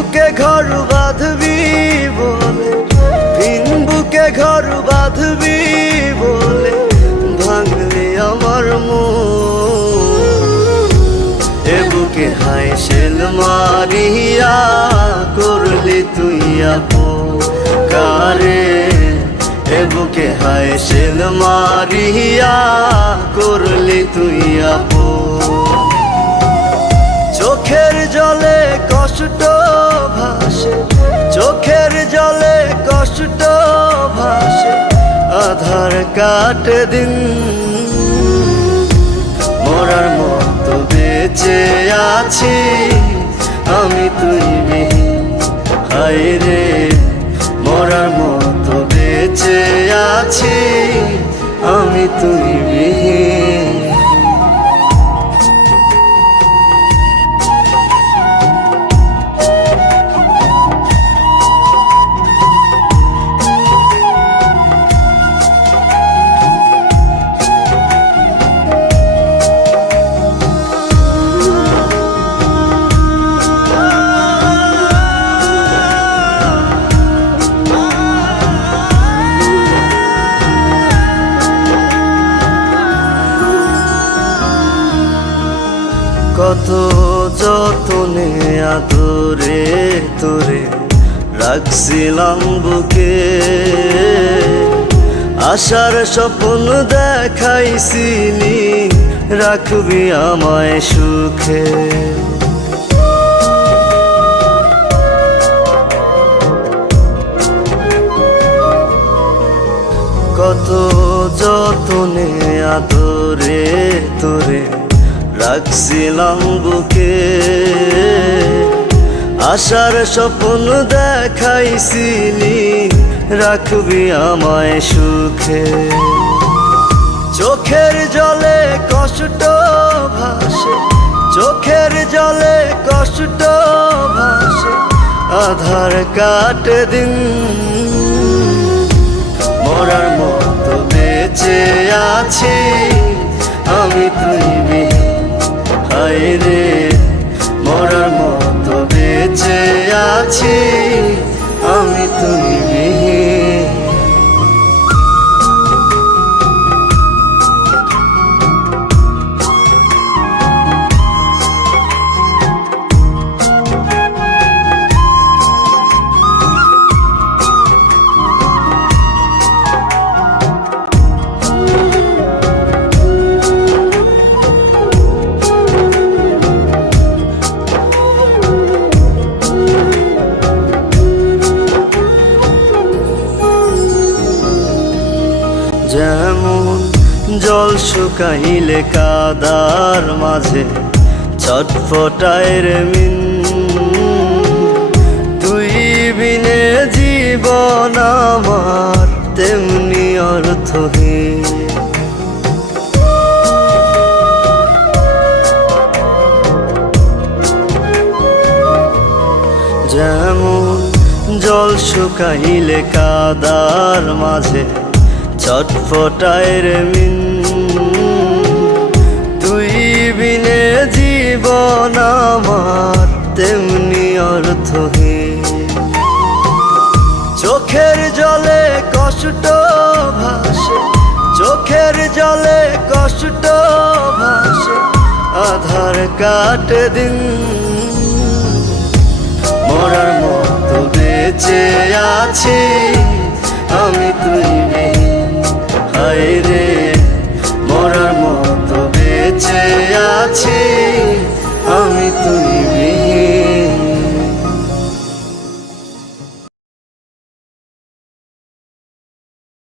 বুকে ঘর বাঁধবি বলে, ভিন বুকে ঘর বাঁধবি বলে ভাঙলি আমার মন। এ বুকে হায় শেল মারিয়া করলি তুই আপন কারে, এ বুকে হায় শেল মারিয়া করলি তুই আপন। চোখের জলে কষ্ট ভাসে, চোখের জলে কষ্ট ভাসে, আধার কাটে দিন। মরার মতো বেঁচে আছি আমি তুই বিহীন, হায় রে মরার মতো বেঁচে আছি আমি তুই বিহীন। কত যতনে আদরে তোরে রাখছিলাম বুকে, আশার স্বপ্ন দেখাইছিলি রাখবি আমায় সুখে। কত যতনে আদরে তোরে রাখছিলাম বুকে, আশার স্বপ্ন দেখাইছিলি রাখবি আমায় সুখে। চোখের জলে কষ্ট ভাসে, চোখের জলে কষ্ট ভাসে, আধার কাটে দিন। মরার মতো বেঁচে আছি আমি তুই বিহীন, হায় রে মরার মতো বেঁচে আছি আমি তুই বিহীন। যেমন জল শুকাইলে কাদার মাঝে ছটফটায় রে মিন, তুই বিনে জীবন আমার তেমনি অর্থহীন। যেমন জল শুকাইলে কাদার মাঝে ছটফটায় রে মিন, তুই বিনে জীবন আমার তেমনি অর্থহীন। চোখের জলে কষ্ট ভাসে, চোখের জলে কষ্ট ভাসে, আধার কাটে দিন। মরার মতো বেঁচে আছি আমি তুই বিহীন,